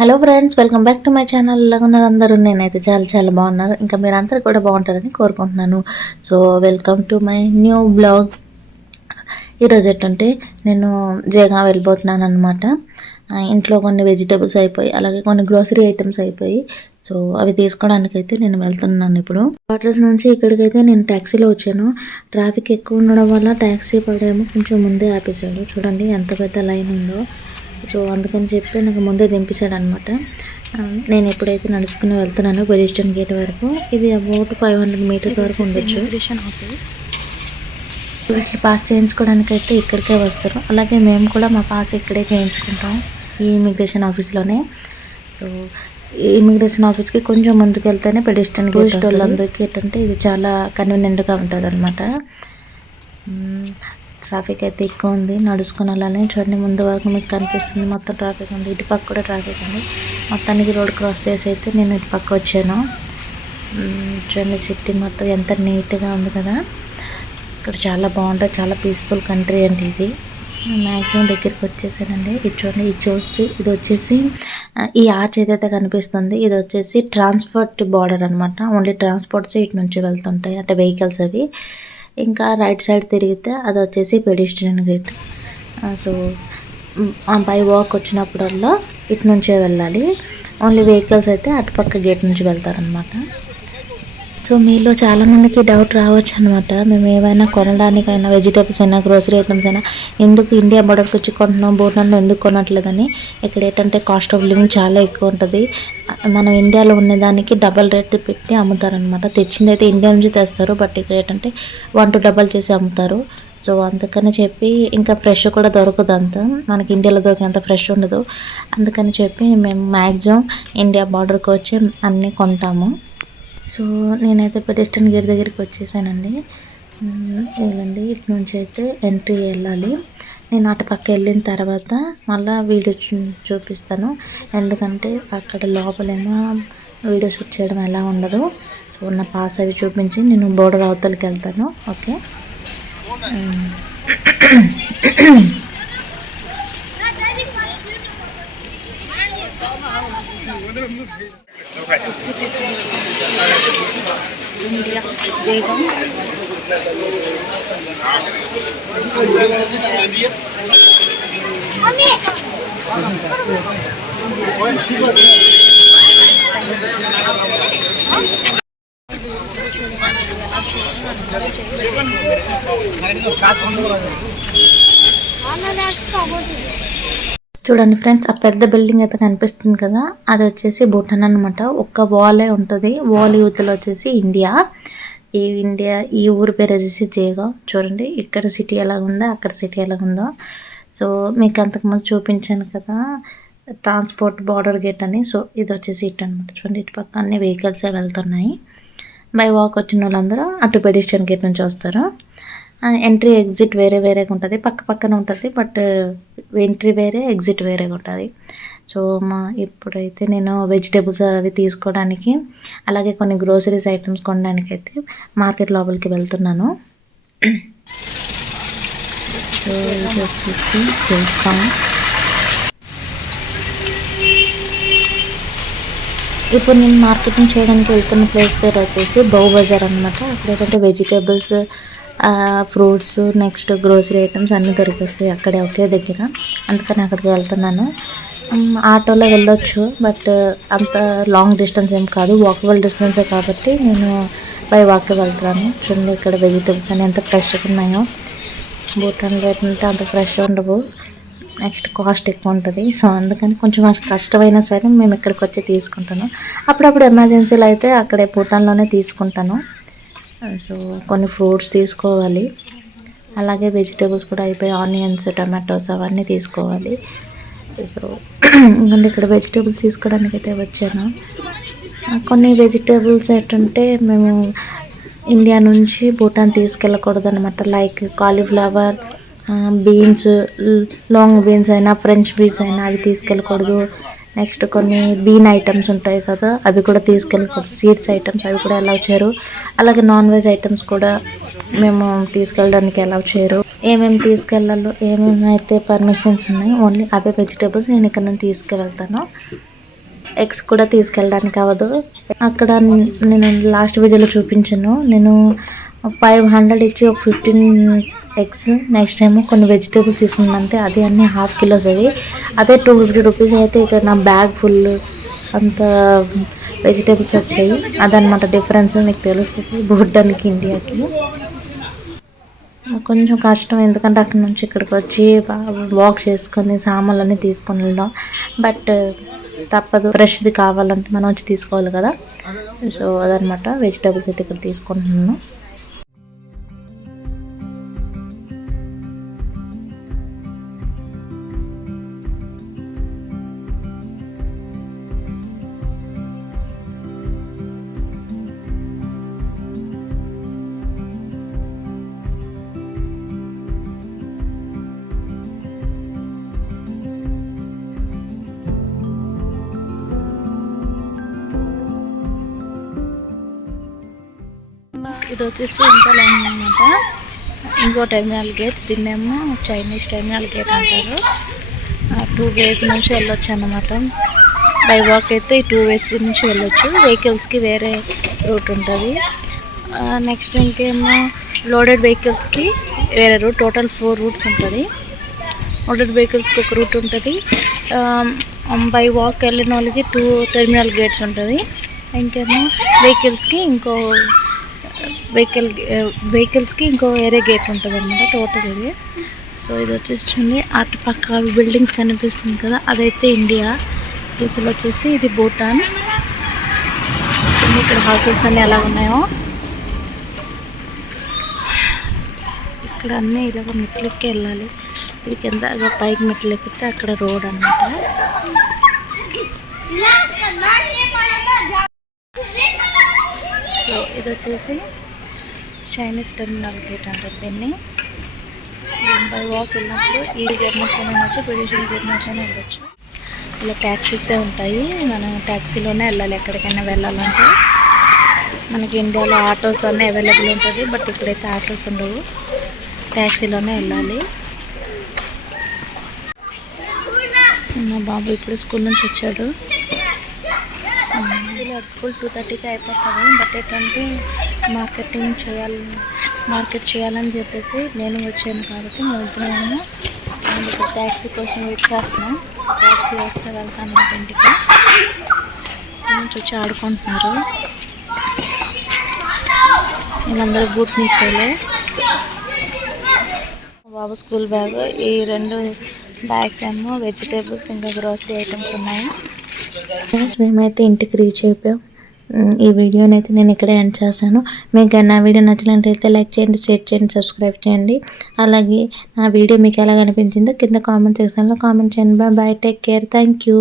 Hello friends, welcome back to my channel. ఎలా ఉన్నారు అందరూ? నేనైతే చాలా బాగున్నారు. ఇంకా మీరందరూ కూడా బాగుంటారని కోరుకుంటున్నాను. So welcome to my new blog. ఈరోజు ఏంటంటే నేను జేగా వెళ్ళిపోతున్నాను అనమాట. ఇంట్లో కొన్ని వెజిటేబుల్స్ అయిపోయి, అలాగే కొన్ని గ్రోసరీ ఐటమ్స్ అయిపోయి, సో అవి తీసుకోవడానికి అయితే నేను వెళ్తున్నాను. ఇప్పుడు క్వార్టర్స్ నుంచి ఇక్కడికైతే నేను ట్యాక్సీలో వచ్చాను. ట్రాఫిక్ ఎక్కువ ఉండడం వల్ల ట్యాక్సీ పడేమో కొంచెం ముందే ఆపేశాడు. చూడండి ఎంత పెద్ద లైన్ ఉందో. సో అందుకని చెప్పి నాకు ముందే దింపేశాడు అనమాట. నేను ఎప్పుడైతే నడుచుకుని వెళ్తున్నానో పెడిస్ట్రియన్ గేట్ వరకు, ఇది అబౌట్ 500 మీటర్స్ వరకు ఉండొచ్చు. వీటిని పాస్ చేయించుకోవడానికి అయితే ఇక్కడికే వస్తారు. అలాగే మేము కూడా మా పాస్ ఇక్కడే చేయించుకుంటాం, ఈ ఇమిగ్రేషన్ ఆఫీస్లోనే. సో ఈ ఇమిగ్రేషన్ ఆఫీస్కి కొంచెం ముందుకు వెళ్తేనే పెడిస్ట్రియన్ గేట్. వాళ్ళందరికీ ఏంటంటే ఇది చాలా కన్వీనియంట్గా ఉంటుంది అనమాట. ట్రాఫిక్ అయితే ఎక్కువ ఉంది. నడుచుకుని వెళ్ళాలని చూడండి, ముందు వరకు మీకు కనిపిస్తుంది మొత్తం ట్రాఫిక్ ఉంది. ఇటు పక్క కూడా ట్రాఫిక్ ఉంది. మొత్తానికి రోడ్ క్రాస్ చేసి అయితే నేను ఇటు పక్క వచ్చాను. చూడండి సిటీ మొత్తం ఎంత నీట్గా ఉంది కదా. ఇక్కడ చాలా బాగుంటుంది, చాలా పీస్ఫుల్ కంట్రీ అండి ఇది. మ్యాక్సిమం దగ్గరికి వచ్చేసానండి. ఇది చూడండి, ఇది వచ్చేసి ఈ ఆర్చ్ ఏదైతే కనిపిస్తుంది, ఇది వచ్చేసి ట్రాన్స్పోర్ట్ బార్డర్ అనమాట. ఓన్లీ ట్రాన్స్పోర్ట్స్ ఇటు నుంచి వెళ్తుంటాయి, అంటే వెహికల్స్ అవి. ఇంకా రైట్ సైడ్ తిరిగితే అది వచ్చేసి pedestrian gate. So by walk వచ్చినప్పుడల్లా ఇటు నుంచే వెళ్ళాలి. ఓన్లీ వెహికల్స్ అయితే అటుపక్క గేట్ నుంచి వెళ్తారనమాట. సో మీలో చాలామందికి డౌట్ రావచ్చు అనమాట, మేము ఏమైనా కొనడానికైనా, వెజిటేబుల్స్ అయినా, గ్రోసరీ ఐటమ్స్ అయినా ఎందుకు ఇండియా బోర్డర్కి వచ్చి కొంటున్నాం, భూటాన్లో ఎందుకు కొనట్లేదని. ఇక్కడ ఏంటంటే కాస్ట్ ఆఫ్ లివింగ్ చాలా ఎక్కువ ఉంటుంది. మనం ఇండియాలో ఉన్నదానికి డబల్ రేట్ పెట్టి అమ్ముతారనమాట. తెచ్చింది అయితే ఇండియా నుంచి తెస్తారు, బట్ ఇక్కడ ఏంటంటే 1 to డబల్ చేసి అమ్ముతారు. సో అందుకని చెప్పి ఇంకా ఫ్రెష్ కూడా దొరకదు అంత, మనకి ఇండియాలో దొరికేంత ఫ్రెష్ ఉండదు. అందుకని చెప్పి మేము మ్యాక్సిమం ఇండియా బార్డర్కి వచ్చి అన్నీ కొంటాము. సో నేనైతే పెడిస్ట్రియన్ గేట్ దగ్గరికి వచ్చేసానండి. వెళ్ళండి, ఇటు నుంచి అయితే ఎంట్రీ వెళ్ళాలి. నేను అటు పక్క వెళ్ళిన తర్వాత మళ్ళీ వీడియో చూపిస్తాను, ఎందుకంటే అక్కడ లోపలేమో వీడియో షూట్ చేయడం ఎలా ఉండదు. సో నా పాస్ అవి చూపించి నేను బోర్డర్ అవతలకి వెళ్తాను. ఓకే, ఇండియా జేగా. చూడండి ఫ్రెండ్స్, ఆ పెద్ద బిల్డింగ్ అయితే కనిపిస్తుంది కదా, అది వచ్చేసి భూటాన్ అనమాట. ఒక్క వాలే ఉంటుంది. వాల్ యూత్లో వచ్చేసి ఇండియా. ఈ ఊరి పేరు వచ్చేసి జేగా. చూడండి ఇక్కడ సిటీ ఎలా ఉందో, అక్కడ సిటీ ఎలా ఉందో. సో మీకు అంతకుముందు చూపించాను కదా ట్రాన్స్పోర్ట్ బార్డర్ గేట్ అని. సో ఇది వచ్చేసి ఇటు అనమాట. చూడండి ఇటు పక్క అన్ని వెహికల్సే వెళ్తున్నాయి. బై వాక్ వచ్చిన వాళ్ళందరూ అటు పెడిస్ట్రియన్ గేట్ నుంచి వస్తారు. ఎంట్రీ ఎగ్జిట్ వేరేగా ఉంటుంది, పక్కన ఉంటుంది, బట్ ఎంట్రీ వేరే, ఎగ్జిట్ వేరేగా ఉంటుంది. సో ఇప్పుడైతే నేను వెజిటేబుల్స్ అవి తీసుకోవడానికి, అలాగే కొన్ని గ్రోసరీస్ ఐటమ్స్ కొనడానికి అయితే మార్కెట్ లోపలికి వెళ్తున్నాను. సో ఇది వచ్చేసి చేస్తాం. ఇప్పుడు నేను మార్కెటింగ్ చేయడానికి వెళ్తున్న ప్లేస్ పేరు వచ్చేసి బౌ బజార్ అనమాట. అక్కడ ఏంటంటే vegetables, fruits, next grocery items అన్నీ దొరికిస్తాయి అక్కడే ఒకే దగ్గర. అందుకని అక్కడికి వెళ్తున్నాను. ఆటోలో వెళ్ళొచ్చు, బట్ అంత లాంగ్ డిస్టెన్స్ ఏం కాదు, వాకబుల్ డిస్టెన్సే కాబట్టి నేను బై వాక్కి వెళ్తున్నాను. చూడండి ఇక్కడ వెజిటేబుల్స్ అని ఎంత ఫ్రెష్గా ఉన్నాయో. భూటాన్లో ఏంటంటే అంత ఫ్రెష్ ఉండవు, నెక్స్ట్ కాస్ట్ ఎక్కువ ఉంటుంది. సో అందుకని కొంచెం కష్టమైనా సరే మేము ఇక్కడికి వచ్చి తీసుకుంటాను. అప్పుడప్పుడు ఎమర్జెన్సీలో అయితే అక్కడే భూటాన్లోనే తీసుకుంటాను. సో కొన్ని ఫ్రూట్స్ తీసుకోవాలి, అలాగే వెజిటేబుల్స్ కూడా అయిపోయి, ఆనియన్స్, టమాటోస్ అవన్నీ తీసుకోవాలి. సో ఎందుకంటే ఇక్కడ వెజిటేబుల్స్ తీసుకోవడానికి అయితే వచ్చాను. కొన్ని వెజిటేబుల్స్ ఏంటంటే మేము ఇండియా నుంచి భూటాన్ తీసుకెళ్ళకూడదు అనమాట. Like cauliflower, beans, long beans అయినా, ఫ్రెంచ్ బీన్స్ అయినా అవి తీసుకెళ్ళకూడదు. నెక్స్ట్ కొన్ని బీన్ ఐటమ్స్ ఉంటాయి కదా, అవి కూడా తీసుకెళ్ళకూడదు. సీడ్స్ ఐటమ్స్ అవి కూడా అలౌ చేయరు. అలాగే నాన్ వెజ్ ఐటమ్స్ కూడా మేము తీసుకెళ్ళడానికి అలౌ చేయరు. ఏమేమి తీసుకెళ్ళాలో, ఏమేమి అయితే పర్మిషన్స్ ఉన్నాయి, ఓన్లీ అవే వెజిటేబుల్స్ నేను ఇక్కడ నుంచి తీసుకువెళ్తాను. ఎగ్స్ కూడా తీసుకెళ్ళడానికి అవ్వదు. అక్కడ నేను లాస్ట్ వీడియోలో చూపించాను, నేను 500 ఇచ్చి ఒక 15 ఎగ్స్, నెక్స్ట్ టైం కొన్ని వెజిటేబుల్స్ తీసుకున్నాను అంతే. అది అన్నీ ½ కిలోస్ అవి. అదే 250 రూపీస్ అయితే ఇక్కడ నా బ్యాగ్ ఫుల్ అంత వెజిటేబుల్స్ వచ్చాయి. అదనమాట డిఫరెన్స్, మీకు తెలుస్తుంది భూటాన్కి ఇండియాకి. కొంచెం కష్టం, ఎందుకంటే అక్కడ నుంచి ఇక్కడికి వచ్చి వాక్ చేసుకొని సామాన్లన్నీ తీసుకొని వెళ్ళడం. బట్ తప్పదు, ఫ్రెష్ది కావాలంటే మనం వచ్చి తీసుకోవాలి కదా. సో అదనమాట, వెజిటేబుల్స్ అయితే ఇక్కడ తీసుకుంటున్నాను. ఇది వచ్చేసి ఇంకా లైన్ అనమాట. ఇంకో టెర్మినల్ గేట్, దీన్నేమో చైనీస్ టెర్మినల్ గేట్ అంటారు. 2 ways నుంచి వెళ్ళొచ్చు అన్నమాట. బై వాక్ అయితే ఈ 2 ways నుంచి వెళ్ళొచ్చు. వెహికల్స్కి వేరే రూట్ ఉంటుంది. నెక్స్ట్ ఇంకేమో లోడెడ్ వెహికల్స్కి వేరే రూట్. టోటల్ 4 రూట్స్ ఉంటుంది. లోడెడ్ వెహికల్స్కి ఒక రూట్ ఉంటుంది. బై వాక్ వెళ్ళిన వాళ్ళకి 2 టెర్మినల్ గేట్స్ ఉంటుంది. ఇంకేమో వెహికల్స్కి ఇంకో వెహికల్స్కి ఇంకో వేరే గేట్ ఉంటుంది అనమాట టోటల్ ఇది. సో ఇది వచ్చేసింది అటు పక్క బిల్డింగ్స్ కనిపిస్తుంది కదా, అదైతే ఇండియా. ఇతలు వచ్చేసి ఇది భూటాన్. ఇక్కడ హౌసెస్ అన్నీ ఎలా ఉన్నాయో, ఇక్కడ అన్నీ ఇలాగ మెట్లెక్కి వెళ్ళాలి. ఇది కింద పైకి మెట్లు ఎక్కితే అక్కడ రోడ్ అన్నమాట. సో ఇది వచ్చేసి చైనీస్ టెర్మినల్ గేట్ అంటారు దీన్ని. బై వాక్ వెళ్ళినప్పుడు ఈ గేట్ నుంచి వెళ్ళొచ్చు, బ్రిటిష్ గేట్ నుంచి వెళ్ళొచ్చు. ఇలా ట్యాక్సీసే ఉంటాయి, మనం ట్యాక్సీలోనే వెళ్ళాలి ఎక్కడికైనా వెళ్ళాలంటే. మనకి ఇండియాలో ఆటోస్ అన్నీ అవైలబుల్ ఉంటుంది, బట్ ఇక్కడైతే ఆటోస్ ఉండవు, ట్యాక్సీలోనే వెళ్ళాలి. మా బాబు ఇప్పుడు స్కూల్ నుంచి వచ్చాడు. స్కూల్ 2:30కి అయిపోతుంది. బట్ ఏంటంటే మార్కెట్ చేయాలని చెప్పేసి నేను వచ్చాను కాబట్టి మేము ఇప్పుడు ట్యాక్సీ కోసం వెయిట్ చేస్తున్నాం. ట్యాక్సీ వస్తే వెళ్తాను మా ఇంటికి. స్కూల్ నుంచి వచ్చి ఆడుకుంటున్నారు. వీళ్ళందరూ బూట్ మిస్సేలే. బాబు స్కూల్ బ్యాగ్, ఈ 2 బ్యాగ్స్ ఏమో వెజిటేబుల్స్ ఇంకా గ్రోసరీ ఐటమ్స్ ఉన్నాయి. మేమైతే ఇంటికి రీచ్ అయిపోయాం. ఈ వీడియోని అయితే నేను ఇక్కడే ఎండ్ చేస్తాను. మీకు నా వీడియో నచ్చినట్లయితే లైక్ చేయండి, షేర్ చేయండి, సబ్స్క్రైబ్ చేయండి. అలాగే నా వీడియో మీకు ఎలా అనిపించిందో కింద కామెంట్ సెక్షన్లో కామెంట్ చేయండి. Bye, take care, thank you.